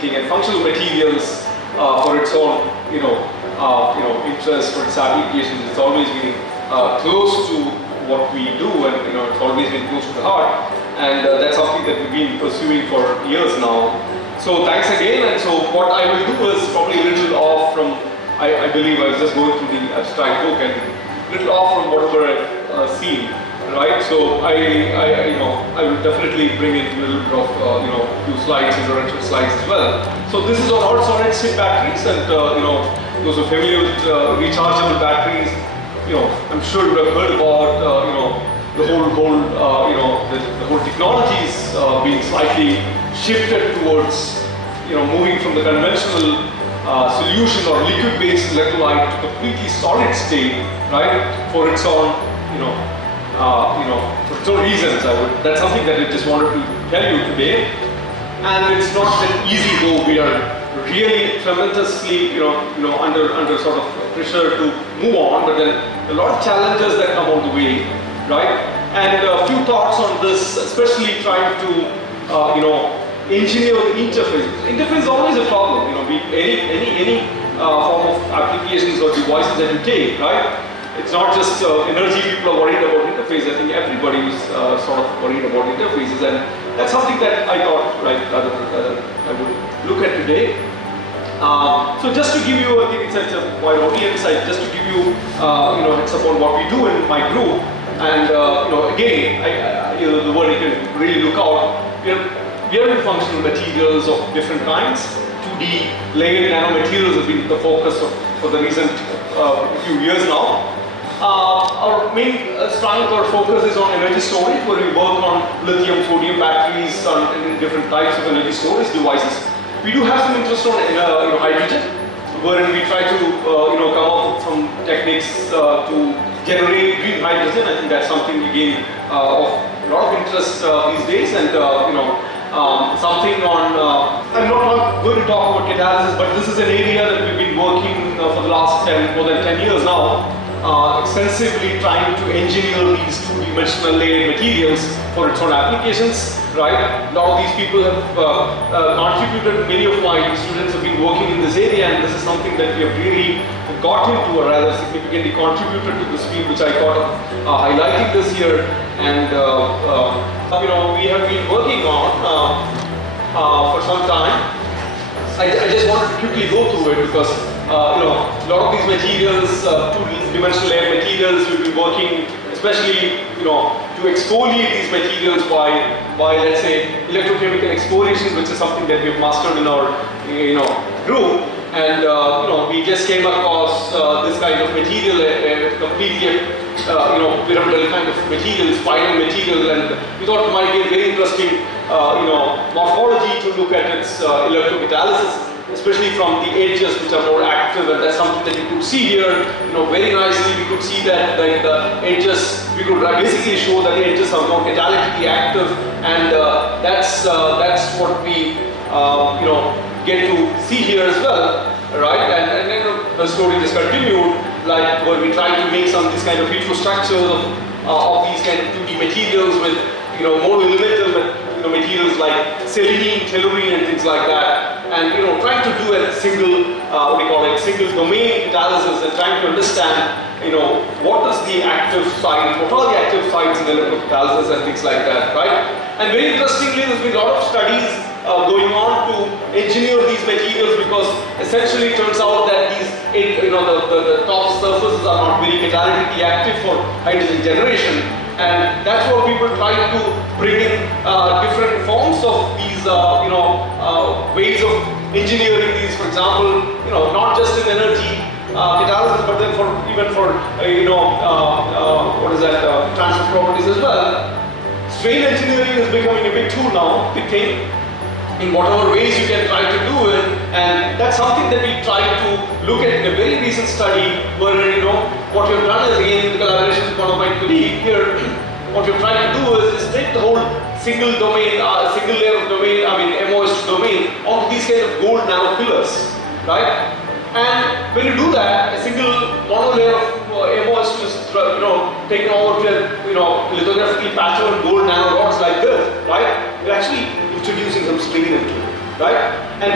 thinking, and functional materials for its own, interest, for its applications. It's always been close to what we do, and it's always been close to the heart. And that's something that we've been pursuing for years now. So thanks again. And so what I will do is probably a little off from, I believe I was just going through the abstract book and a little off from whatever I've seen, right? So I will definitely bring in a little bit of, few slides, introductory slides as well. So this is on all solid state batteries, and those who are familiar with rechargeable batteries, I'm sure you have heard about, the whole technologies being slightly shifted towards, moving from the conventional solution or liquid-based electrolyte to completely solid state, right? For its own, for its own reasons. That's something that I just wanted to tell you today. And it's not that easy, though. We are really tremendously, under sort of pressure to move on. But then a lot of challenges that come on the way, right? And a few thoughts on this, especially trying to, engineer the interface. Interface is always a problem, any form of applications or devices that you take, right? It's not just energy people are worried about interface. I think everybody is sort of worried about interfaces, and that's something that I thought, right, I would look at today. So just to give you, I think it's a wide audience, just to give you, heads up on what we do in my group. And again, the word you can really look out. We are in functional materials of different kinds. 2D layered nanomaterials have been the focus for the recent few years now. Our main strength or focus is on energy storage, where we work on lithium, sodium batteries, and different types of energy storage devices. We do have some interest on hydrogen, wherein we try to come up with some techniques to generate green hydrogen. I think that's something again of a lot of interest these days, and something on, I'm not going to talk about catalysis, but this is an area that we've been working for the last more than 10 years now, extensively trying to engineer these two-dimensional layered materials for its own applications, right? A lot of these people have contributed, many of my students have been working in this area, and this is something that we have really got into, or rather significantly contributed to this field, which I thought of highlighting this year. And we have been working on for some time. I just wanted to quickly go through it because a lot of these materials, two-dimensional layer materials, we've been working, especially to exfoliate these materials by let's say electrochemical exfoliation, which is something that we've mastered in our group. And we just came across this kind of material, completely pyramidal kind of material, spiral material, and we thought it might be a very interesting morphology to look at its electrocatalysis, especially from the edges, which are more active, and that's something that you could see here. Very nicely, we could see that like the edges, we could basically show that the edges are more catalytically active, and that's what we get to see here as well, right? And then the story just continued, like where we tried to make some of these kind of retrostructures of these kind of 2D materials with more elemental materials like selenium, tellurine, and things like that, and trying to do a single single domain catalysis, and trying to understand what is the active site, what are the active sites in electrocatalysis and things like that, right? And very interestingly, there's been a lot of studies going on to engineer these materials, because essentially it turns out that these, the top surfaces are not very catalytically active for hydrogen generation, and that's what people try to bring in different forms of these, ways of engineering these. For example, not just in energy catalysis, but then even for transfer properties as well. Strain engineering is becoming a big tool now, big thing, in whatever ways you can try to do it, and that's something that we try to look at in a very recent study, where what we've done is, again in collaboration with one of my colleagues here, what we've tried to do is take the whole single domain, single layer of domain, MOS domain, onto these kind of gold nano pillars, right? And when you do that, a single monolayer of MOS is taken over to lithographically patched on gold nano rods like this, right? You're actually introducing some strain into it. right? And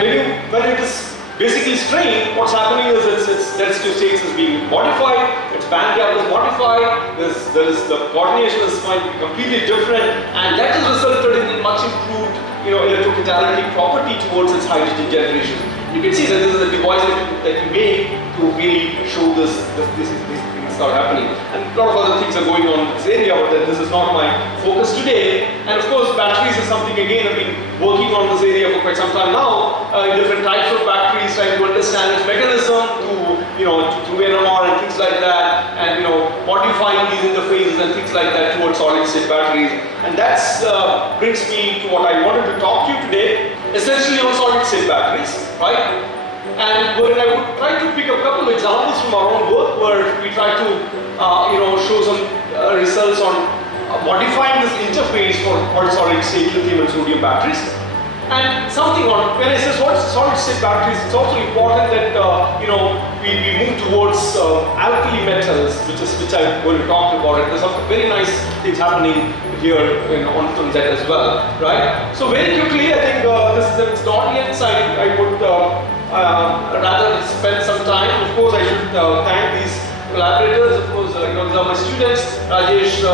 when it is basically strained, what's happening is its density of states is being modified, its band gap is modified, the coordination is going to be completely different, and that has resulted in much improved electrocatalytic property towards its hydrogen generation. You can see that this is a device that you make to really show these things start happening. And a lot of other things are going on in this area, but this is not my focus today. And of course, batteries is something, again, I've been working on this area for quite some time now, in different types of batteries, trying to understand its mechanism through NMR and things like that, and modifying these interfaces and things like that towards solid-state batteries. And that brings me to what I wanted to talk to you today, essentially on solid-state batteries, right? And where I would try to pick a couple of examples from our own work where we try to show some results on modifying this interface for solid-state lithium and sodium batteries. And something on, when I say solid-state batteries, it's also important that we move towards alkali metals, which I'm going to talk about. And there's some very nice things happening here on that as well, right? So very quickly, I think this is the audience. I would rather spend some time. Of course, I should thank these collaborators. Of course, these are my students, Rajesh,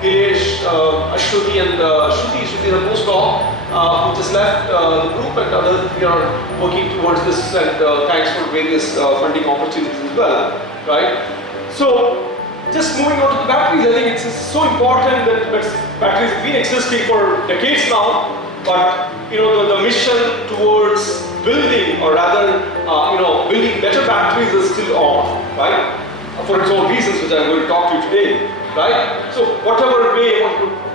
Gilesh, Ashwati, and Shruti. Shruti is a postdoc who just left the group, and others are working towards this. And thanks for various funding opportunities as well, right? So, just moving on to the batteries, I think it's so important that batteries have been existing for decades now, but the mission towards building, or rather, building better batteries is still on, right? For its own reasons, which I'm going to talk to you today, right? So, whatever way you want to,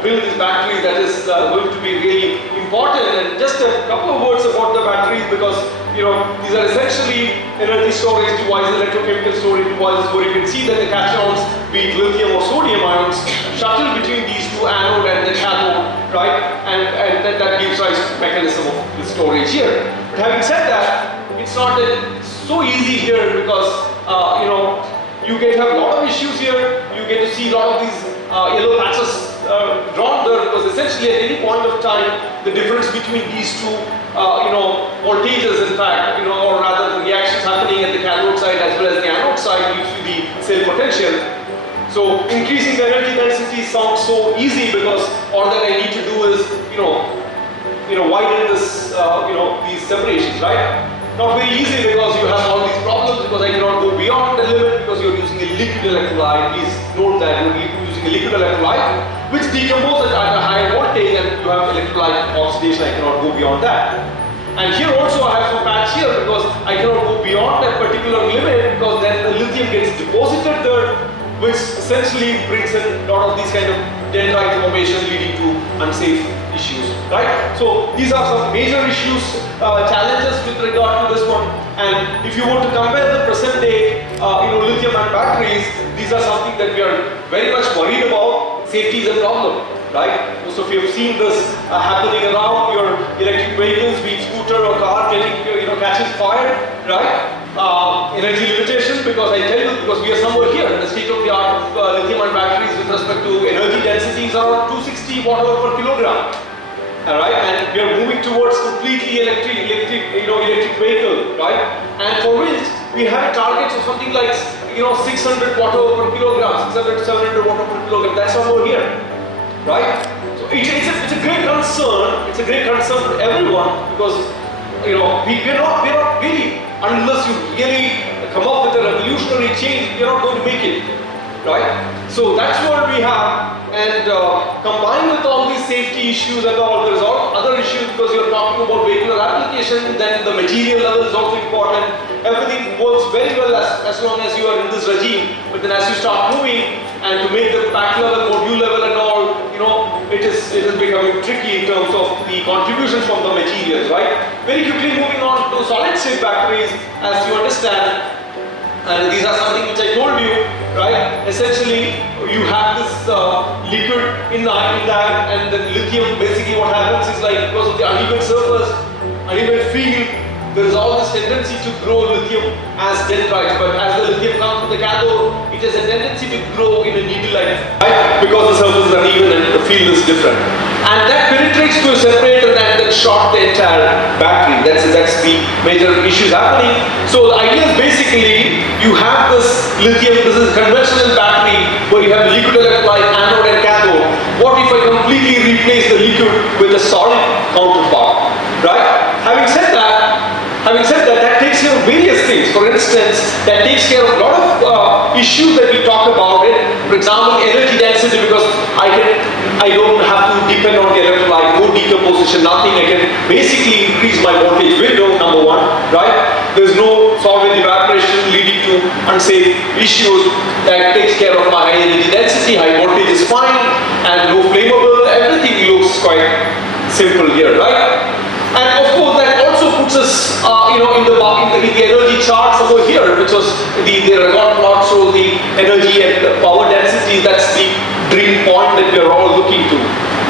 build these batteries, that is going to be really important. And just a couple of words about the batteries, because these are essentially energy storage devices, electrochemical storage devices, where you can see that the cations, be it lithium or sodium ions, shuttle between these two, anode and the cathode, right? And that gives rise to the mechanism of the storage here. But having said that, it's not so easy here, because you get have a lot of issues here. You get to see a lot of these yellow patches drawn there, because essentially at any point of time, the difference between these two voltages, in fact, or rather the reactions happening at the cathode side as well as the anode side, leads to the cell potential. So increasing the energy density sounds so easy, because all that I need to do is widen this these separations, right? Not very easy, because you have all these problems, because I cannot go beyond the limit, because you're using a liquid electrolyte. Please note that you're using a liquid electrolyte, which decomposes at a higher voltage, and you have electrolyte oxidation. I cannot go beyond that. And here also I have some patch here, because I cannot go beyond that particular limit, because then the lithium gets deposited there, which essentially brings in a lot of these kind of dendrite formation, leading to unsafe issues, right? So these are some major issues, challenges with regard to this one. And if you want to compare the present day, lithium and batteries, these are something that we are very much worried about. Safety is a problem, right? Most of you have seen this happening around your electric vehicles, be it scooter or car, getting catching fire, right? Energy limitation, because I tell you, because we are somewhere here, the state of the art of lithium and batteries with respect to energy densities are 260 watt-hour per kilogram. Alright, and we are moving towards completely electric vehicle, right? And for which we have targets of something like 600 watt-hour per kilogram, 600 to 700 watt-hour per kilogram. That's somewhere here, right? So it's a great concern. It's a great concern for everyone, because we're not really, unless you really come up with a revolutionary change, you're not going to make it, right? So that's what we have, and combined with all these safety issues and all, there's all other issues, because you're talking about vehicular application, then the material level is also important. Everything works very well as long as you are in this regime, but then as you start moving, and to make the pack level, module level and all, it is becoming tricky in terms of the contributions from the materials, right? Very quickly moving on to solid-state batteries, as you understand, and these are something which I told you, right? Essentially, you have this liquid in that, and the lithium, basically what happens is, like, because of the uneven surface, uneven field, there is all this tendency to grow lithium as dendrites, but as the lithium comes from the cathode, it has a tendency to grow in a needle-like, right? Because the surface is uneven and the field is different. and that penetrates to a separator and then short the entire battery. That's the major issues happening. So the idea is basically you have this lithium, this is a conventional battery where you have the liquid electrolyte, anode and cathode. What if I completely replace the liquid with a solid counterpart, right? Having said that, that takes care of various things. For instance, that takes care of a lot of issues that we talk about it. For example, energy density, because I don't have to depend on the electrolyte, no decomposition, nothing. I can basically increase my voltage window, number one, right? There's no solvent evaporation leading to unsafe issues. That takes care of my high energy density, high voltage is fine, and low flammable. Everything looks quite simple here, right? And of course, that also puts us, in the energy charts over here, which was the Ragon plot shows the energy and the power density. That's the dream point that we are all looking to,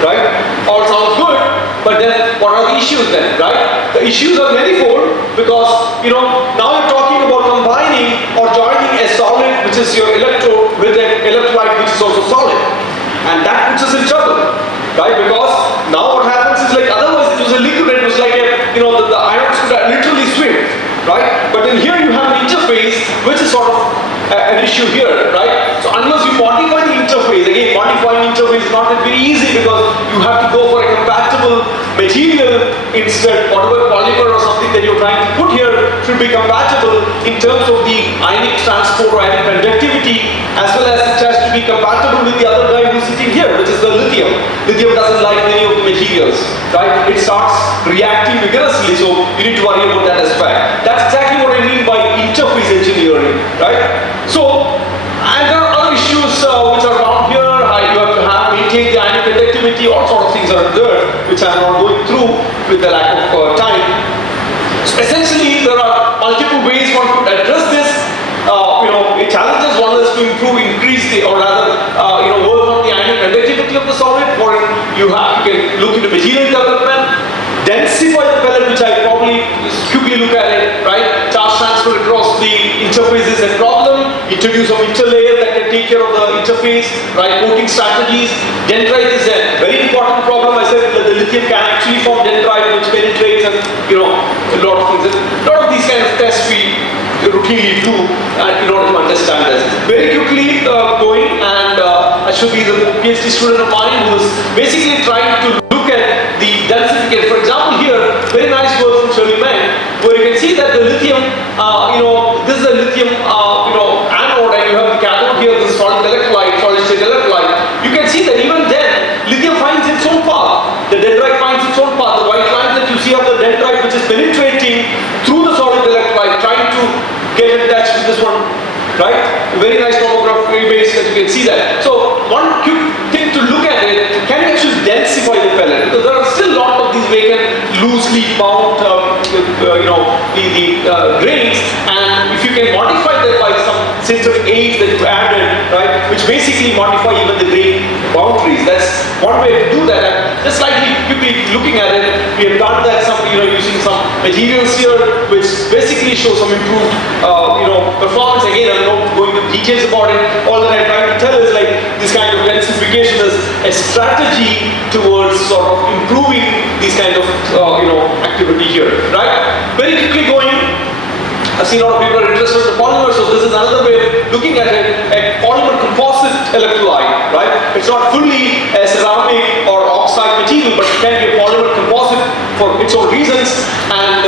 right? All sounds good, but then what are the issues then, right? The issues are manifold because, now you're talking about combining or joining a solid, which is your electrode, with an electrolyte, which is also solid. And that puts us in trouble, right? Because now what happens is, like, otherwise it was a liquid, it was like the ions could literally swim, right? But then here you have an interface, which is sort of an issue here, right? So unless you modify the interface, again, modifying interface is not very easy because you have to go for a compatible material instead. Whatever polymer or something that you're trying to put here should be compatible in terms of the ionic transport or ionic conductivity, as well as it has to be compatible with the other guy who's sitting here, which is the lithium. Lithium doesn't like many of the materials, right? It starts reacting vigorously, so you need to worry about that as well. That's exactly what I mean by interface engineering, right? So, and there are other issues which are down here. You have to maintain the ionic conductivity, all sorts of things are there, which I'm not going through with the lack of time. So essentially, there are multiple ways one could address this. It challenges one is to increase the, or rather, work on the ionic conductivity of the solid. For you can look into material development, densify the pellet, which I probably quickly look at it, right? Charge transfer across the interface is a problem. Introduce some interlayer that can take care of the interface, right? Coating strategies. Dendrite is a very important problem. I said that the lithium can actually form dendrite, which penetrates, and a lot of things. A lot of these kind of tests we routinely do in order to understand this. Very quickly going, and I should be the PhD student of mine who is basically trying to look at the densification. For example, here, very nice work from Shaijumon, where you can see that the lithium, this is a lithium, anode, and you have the cathode here, this is solid electrolyte, solid state electrolyte. You can see that even then, lithium finds its own path. The dendrite finds its own path. The white lines that you see are the dendrite, which is penetrating through the solid electrolyte, trying to get in touch with this one, right? Very nice tomography base that you can see that. So one quick thing to look at it, can you actually densify the pellet? Because there are still a lot of these vacant, loosely bound, grains, and if you can modify that by some sinter aids that you added, right, which basically modify even the grain boundaries. That's one way to do that. And just slightly quickly looking at it, we have done that using some materials here, which basically show some improved, performance. Again, I'm not going into details about it. All that I'm trying to tell is, like, this kind of densification is a strategy towards sort of improving these kind of, activity here, right? Very quickly going. I've seen a lot of people are interested in the polymer, so this is another way of looking at it, a polymer composite electrolyte, right? It's not fully a ceramic or oxide material, but it can be a polymer composite for its own reasons. And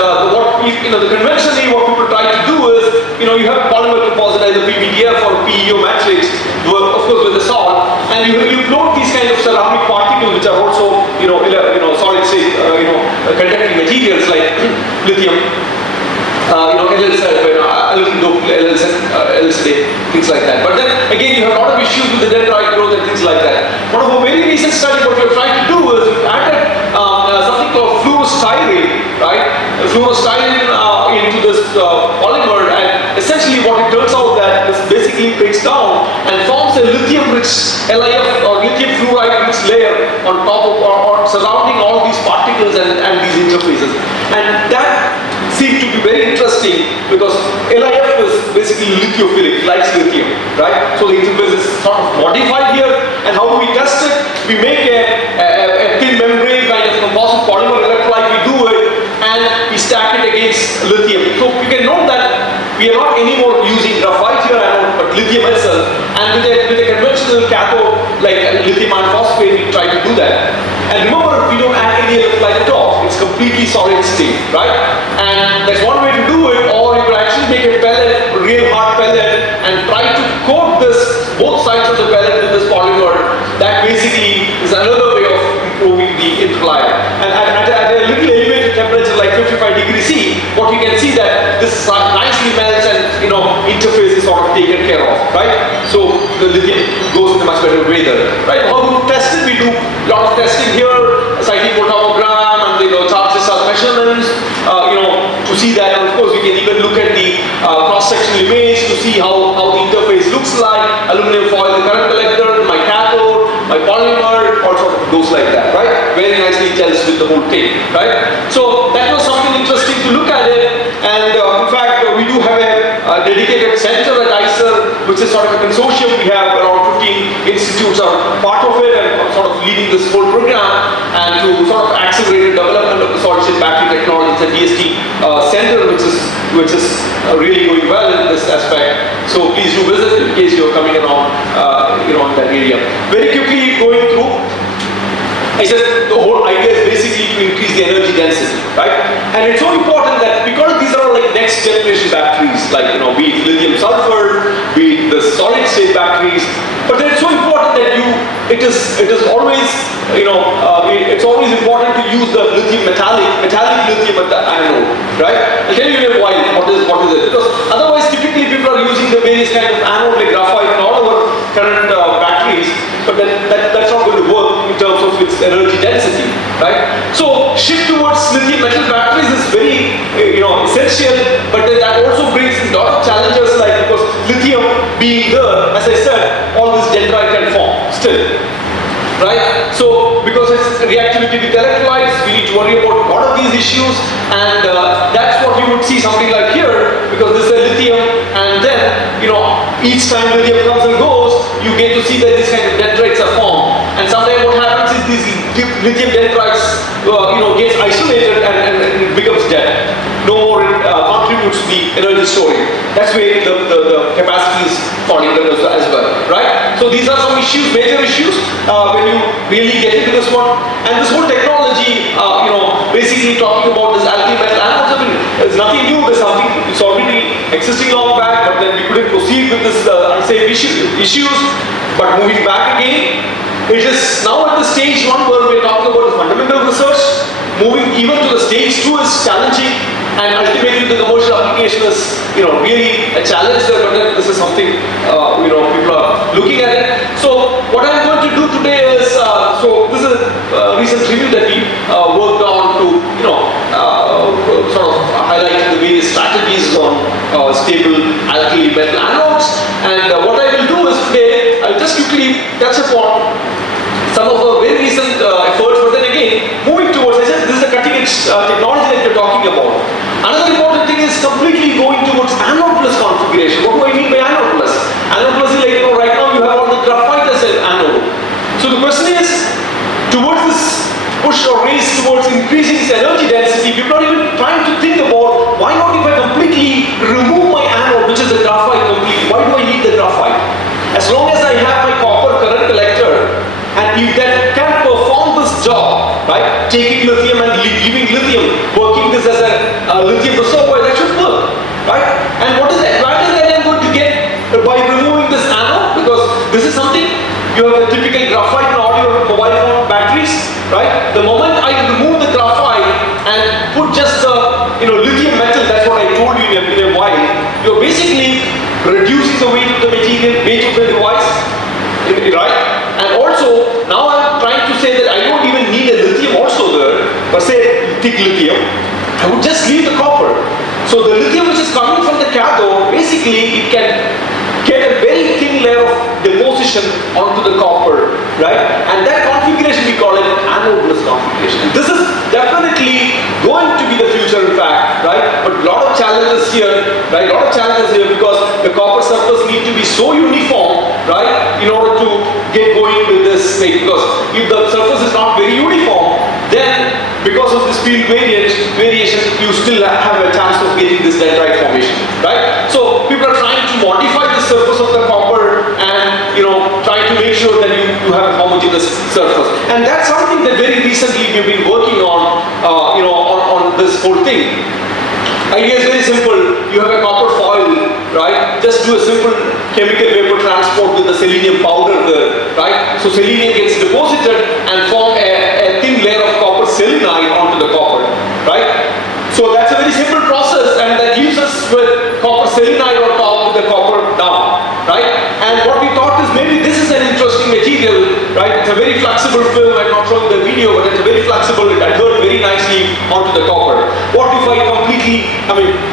conventionally what people try to do is, you have polymer composite, either PVDF or PEO matrix, of course with the salt, and you load these kind of ceramic particles, which are also, solid state, conducting materials like lithium. LSD, things like that. But then again, you have a lot of issues with the dendrite growth and things like that. One of a very recent study, what we're trying to do is we've added something called fluorostyrene, right? Fluorostyrene into this polymer, and essentially what it turns out that this basically breaks down and forms a lithium-rich LIF or lithium fluoride-rich layer on top of or surrounding all these particles and these interfaces. And that seemed to be very interesting because LIF is basically lithophilic, likes lithium, right? So the interface is sort of modified here, and how do we test it? We make a thin membrane we are not anymore using graphite here anode, but lithium itself. And with a conventional cathode like lithium iron phosphate, we try to do that. And remember, we don't add any electrolyte at all. It's completely solid state, right? And that's one way to do it. Or you could actually make a pellet, a real hard pellet, and try to coat this both sides of the pellet with this polymer. That basically is another way of improving the interlight. And at a little elevated temperature like 55 degrees C, what you can see that this nicely melts and interface is sort of taken care of, right? So the lithium goes in a much better way there, right? How do we test it? We do a lot of testing here, cyclic photogram, and charge discharge measurements, to see that. And of course, we can even look at the cross-sectional image to see how the interface looks like. Aluminum foil, the current collector, my cathode, my polymer, all sort of goes like that, right? Very nicely gels with the whole thing, right? So that was something interesting to look at it. And in fact, we do have a dedicated center at ICER, which is sort of a consortium. We have around 15 institutes are part of it and sort of leading this whole program, and to sort of accelerate the development of the solid-state battery technology. It's a DST center, which is really going well in this aspect. So please do visit in case you're coming around, in that area. Very quickly going through. I said the whole idea is basically to increase the energy density, right? And it's so important that because these are like next generation batteries, like be it lithium sulfur, be it the solid state batteries, but then it's so important that it is always it's always important to use the lithium metallic lithium at the anode, right? I'll tell you why. What is it? Because otherwise, typically people are using the various kind of anode like graphite in all our current batteries, but then that's not going to work in terms of its energy density, right? So shift towards lithium metal batteries is very essential, but then that also brings a lot of challenges, like because lithium being there, as I said, all this dendrite can form still, right? So because it's reactivity with electrolytes, we need to worry about what are these issues, and that's what you would see something like here, because this is a lithium, and then each time lithium comes and goes, you get to see that these kind of dendrites are formed, and sometimes what happens is these lithium dendrites gets isolated and it becomes dead. No more contributes to the energy storing. That's where the capacity is falling down as well, right? So these are some issues, major issues, when you really get into this one. And this whole technology, basically talking about this alkali metal anodes, I mean, it's nothing new. There's something, it's already existing long back, but then we couldn't proceed with this unsafe issues. But moving back again, it is now at the stage 1 where we're talking about the fundamental research. Moving even to the stage 2 is challenging, and ultimately the commercial application is really a challenge there, but then this is something people are looking at it. So what I'm going to do today is, so this is a recent review that we worked on to sort of highlight the various strategies on stable alkali metal anodes. And what I will do is today I'll just quickly touch upon some of our very recent efforts, but then again, moving towards, I said this is a cutting edge technology that we're talking about. Another important thing is completely going towards anode plus configuration. What do I mean by anode plus? Anode plus is like, right now you have all the graphite as an anode. So the question is, towards this push or race towards increasing its energy density, people are even trying to think about, why not if I completely remove my anode, which is the graphite completely? Why do I need the graphite? As long as I have my copper current collector, and if that can perform this job, right, taking lithium and giving lithium, working this as a lithium reservoir, that should work, right? And what is the advantage that I'm going to get by removing this anode? Because this is something, you have a typical graphite in all your mobile phone batteries, right? The moment I remove the graphite and put just the lithium metal, that's what I told you in a while, you're basically reducing the weight of the material, weight of the device, right? And also, now I'm trying to say that I don't even need a lithium also there, per se thick lithium. I would just leave the copper. So the lithium which is coming from the cathode, basically it can get a very thin layer of deposition onto the copper, right? And that configuration we call it anode-less configuration. And this is definitely going to be the future, in fact, right? But a lot of challenges here, right? A lot of challenges here because the copper surface need to be so uniform, right? In order to get going with this thing. Because if the surface is not very uniform, then because of this field variation, you still have a chance of getting this dendrite formation, right? So people are trying to modify the surface of the copper and trying to make sure that you have a homogeneous surface. And that's something that very recently we've been working on, on this whole thing. Idea is very simple. You have a copper foil, right? Just do a simple chemical vapor transport with the selenium powder there, right? So selenium gets deposited and form a thin layer of copper selenide onto the copper, right? So that's a very simple process, and that leaves us with copper selenide on top with the copper down, right? And what we thought is maybe this is an interesting material, right? It's a very flexible film. I'm not showing the video, but it's very flexible. It adhered very nicely onto the copper. What if I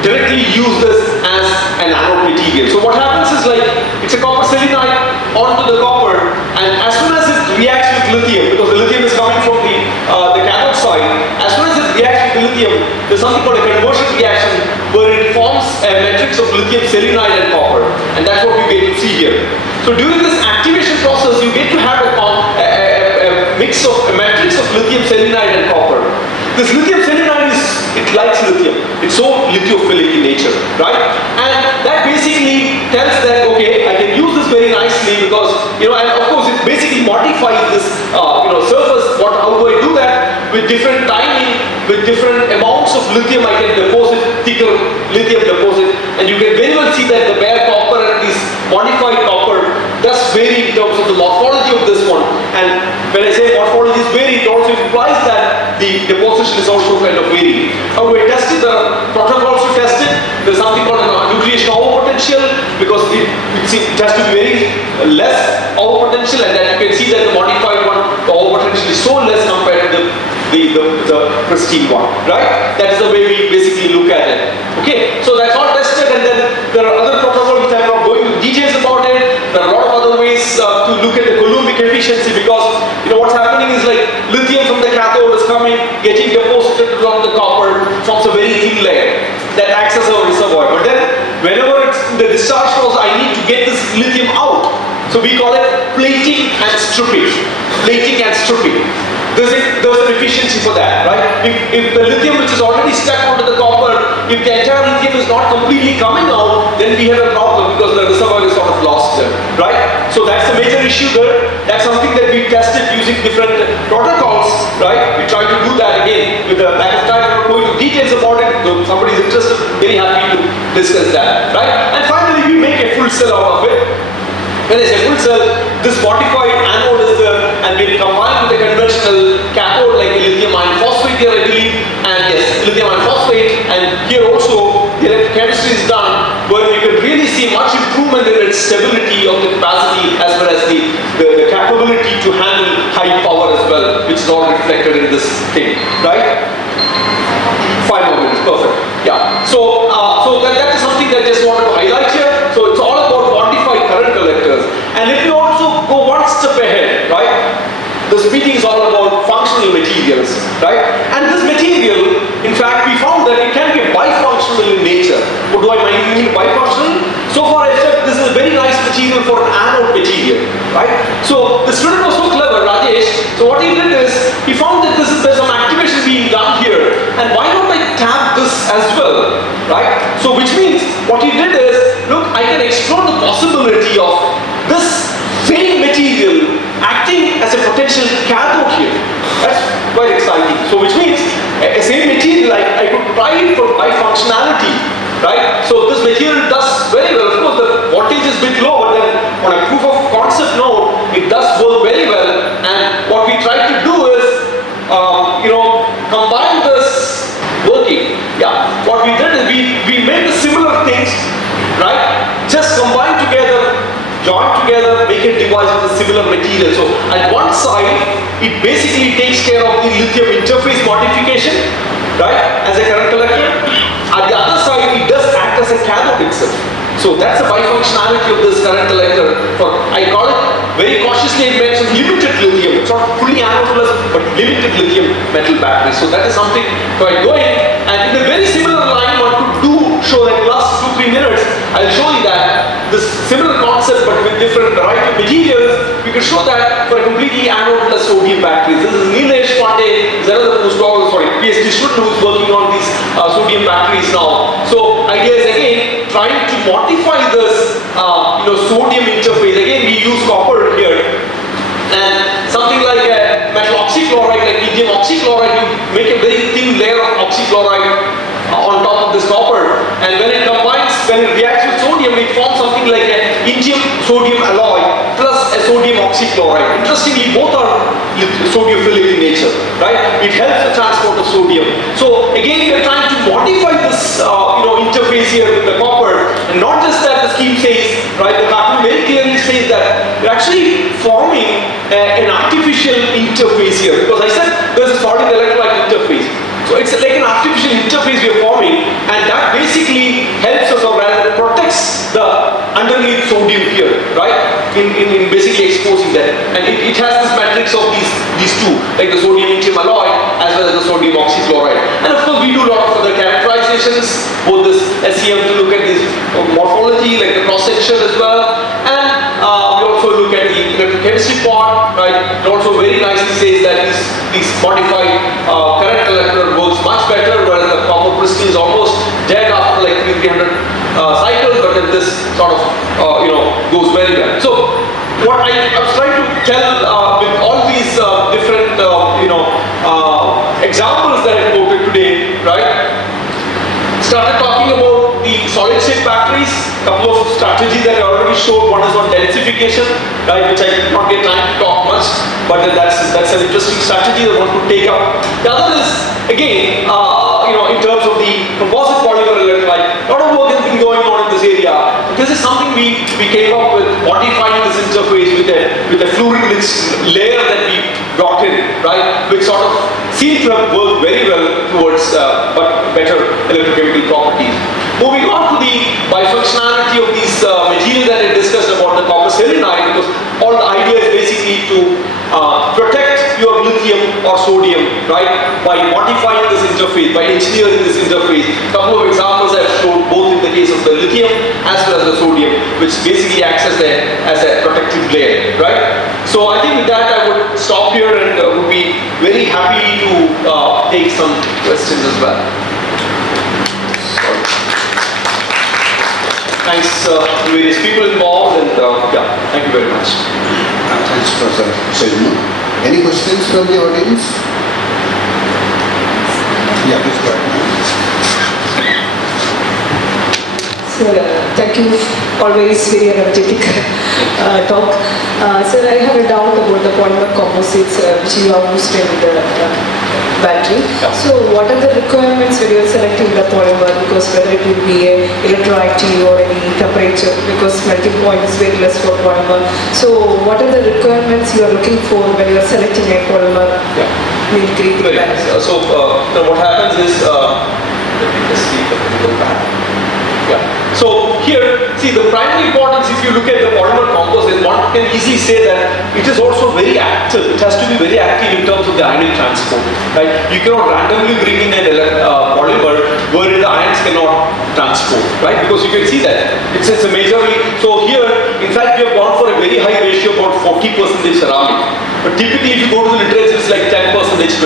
directly use this as an anode material? So what happens is, like, it's a copper selenide onto the copper, and as soon as it reacts with lithium, because the lithium is coming from the cathode side, as soon as it reacts with lithium, there's something called a conversion reaction where it forms a matrix of lithium selenide and copper, and that's what you get to see here. So during this activation process, you get to have a mix of a matrix of lithium selenide and copper. This lithium selenide it likes lithium. It's so lithophilic in nature, right? And that basically tells that, okay, I can use this very nicely because, and of course it basically modifies this, surface. How do I do that? With different timing, with different amounts of lithium I can deposit, thicker lithium deposit, and you can very well see that the bare copper and this modified copper does vary in terms of the morphology of this one. And when I say morphology is varied, it also implies that the deposition is also kind of varied. How do I test it? There are protocols to test it. There's something called a nucleation over potential, because it has to be very less over potential, and then you can see that the modified one, the over potential is so less compared to the pristine one, right? That is the way we basically look at it. Okay, so that's all tested, and then there are other protocols which I'm not going into details about it. There are a lot of other ways to look at the Coulombic efficiency, because what's happening is, like, lithium from the cathode is coming, getting deposited on the copper, forms a very thin layer that acts as a reservoir. But then whenever it's in the discharge process, I need to get this lithium out. So we call it plating and stripping. Plating and stripping. There's an efficiency for that, right? If the lithium which is already stuck onto the copper, if the entire lithium is not completely coming out, then we have a problem because the reservoir is sort of lost there, right? So that's the major issue there. That's something that we tested using different protocols, right? We try to do that again with the lack of time. I'm not going into details about it. If somebody is interested, very happy to discuss that, right? And finally, we make a full cell out of it. When I say full cell, this modified anode is there, and we combine with the conventional cathode like lithium iron phosphate here, I believe, and yes, lithium iron phosphate, and here also the electrochemistry is done where you can really see much improvement in its stability of the capacity as well as the capability to handle high power as well, which is all reflected in this thing, right? 5 more minutes, perfect. Yeah. So that is something that I just wanted to highlight here. So it's all about quantified current collectors. And if you also go one step ahead, right? The speaking is all about functional materials, right? And this material, in fact, we found that it can be bifunctional in nature. What do I mean bifunctional? So far I said this is a very nice material for an anode material, right? So the student was so clever, Rajesh. So what he did is, he found that there's some activation being done here, and why don't I tap this as well, right? So which means, what he did is, look, I can explore the possibility of this same material acting as a potential cathode here. That's quite exciting. So which means, a same material, I could try it for bifunctionality, right? So this material does very well. Of course, the voltage is a bit low, but then on a proof of concept node, it does work very well. And what we try to do is, combine this working. Yeah. What we did is we made the similar things, right? Just combine together, join together, make a device with a similar material. So at one side, it basically takes care of the lithium interface modification, right, as a current collector. At the other side, it does act as a cathode itself. So that's the bifunctionality of this current collector. I call it, very cautiously, it mentions limited lithium. It's not fully anode-less, but limited lithium metal battery. So that is something quite going. And in a very similar line, what could do, show that last 2-3 minutes, I'll show you that this similar concept, but with different variety of materials, we can show that for a completely anode-less sodium battery. This is Nilesh Pandey, is another postdoc, sorry, PhD PhD student who is working on these sodium batteries now. So idea is again trying to modify this sodium interface. Again we use copper here, and something like a metal oxychloride, like indium oxychloride, you make a very thin layer of oxychloride on top of this copper, and when it combines, when it reacts with sodium, it forms something like an indium sodium alloy plus a sodium oxychloride. Interestingly, both are sodiophilic in nature, right? It helps the transport of sodium. So again, we are trying to modify this interface here with the copper, and not just that. The scheme says, right, the cartoon very clearly says that we're actually forming an artificial interface here, because I said there's a solid electrolyte interface. So it's like an artificial interface we are forming, and that basically helps us, or rather protects the underneath sodium here, right? In basically exposing that. And it has this matrix of these two, like the sodium indium alloy as well as the sodium oxychloride. And of course we do a lot of other characterizations, both this SEM to look at this morphology, like the cross section as well. And we also look at the electrochemistry part, right? It also very nicely says that this modified current collector works much better, whereas the copper crystal is almost dead after like 300 cycles, but then this sort of goes very well. So what I was trying to tell with all these different examples that I quoted today, right? Started talking about the solid state batteries, couple of strategies that I already showed. One is on densification, right, which I did not get time to talk much, but then that's an interesting strategy that I want to take up. The other is, again, in terms of the composite polymer electrolyte, a lot of work has been going on in this area. This is something we came up with, modifying this interface with a fluid-rich layer that we got in, right, which sort of seemed to have worked very well towards better electrochemical properties. Moving on to the bifunctionality of these materials that I discussed about the copper selenide, because all the idea is basically to protect your lithium or sodium, right, by modifying this interface, by engineering this interface. A couple of examples I've shown, both in the case of the lithium as well as the sodium, which basically acts as a protective layer, right? So I think with that I would stop here, and would be very happy to take some questions as well. Thanks to various people involved, and yeah, thank you very much. Thanks, Professor Shaijumon. Any questions from the audience? Yeah, please go ahead. Sir, thank you. Always very energetic talk. Sir, I have a doubt about the polymer composites which you have used in the battery. Yeah. So, what are the requirements when you are selecting the polymer? Because whether it will be a electroactive or any temperature, because melting point is very less for polymer. So, what are the requirements you are looking for when you are selecting a polymer? Yeah. In creating Very that? nice. So what happens is, let me just see if I can go back. Yeah. So here, see the primary importance, if you look at the polymer composite, one can easily say that it is also very active. It has to be very active in terms of the ionic transport, right? You cannot randomly bring in a polymer where the ions cannot transport, right? Because you can see that it's a majorly. So here, in fact, we have gone for a very high ratio, about 40% ceramic. But typically, if you go to the literature, it's like 10%, 20%.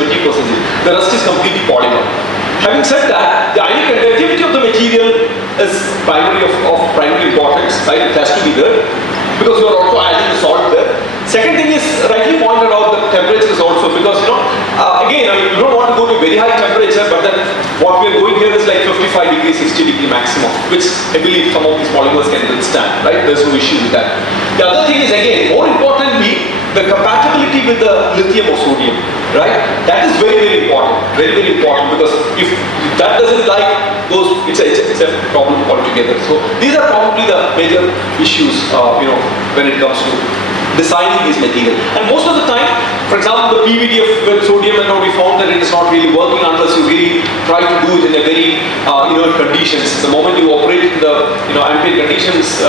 The rest is completely polymer. Having said that, the ionic conductivity of the material is primary importance, right? It has to be there, because you are also adding the salt there. Second thing is, rightly pointed out, the temperature is also, because again, I mean, you don't want to go to a very high temperature, but then what we are going here is like 55 degrees, 60 degree maximum, which I believe some of these polymers can withstand, right? There's no issue with that. The other thing is, again, more importantly, the compatibility with the lithium or sodium, right? That is very, very important, because if that doesn't like those, it's a problem altogether. So these are probably the major issues, when it comes to designing these materials. And most of the time, for example, the PVDF with sodium, and now we found that it is not really working unless you really try to do it in a very inert conditions. The moment you operate in the ambient conditions,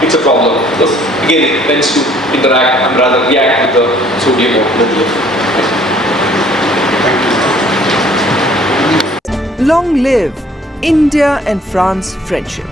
it's a problem, because again it tends to interact and rather react with the sodium or lithium. Long live India and France friendship.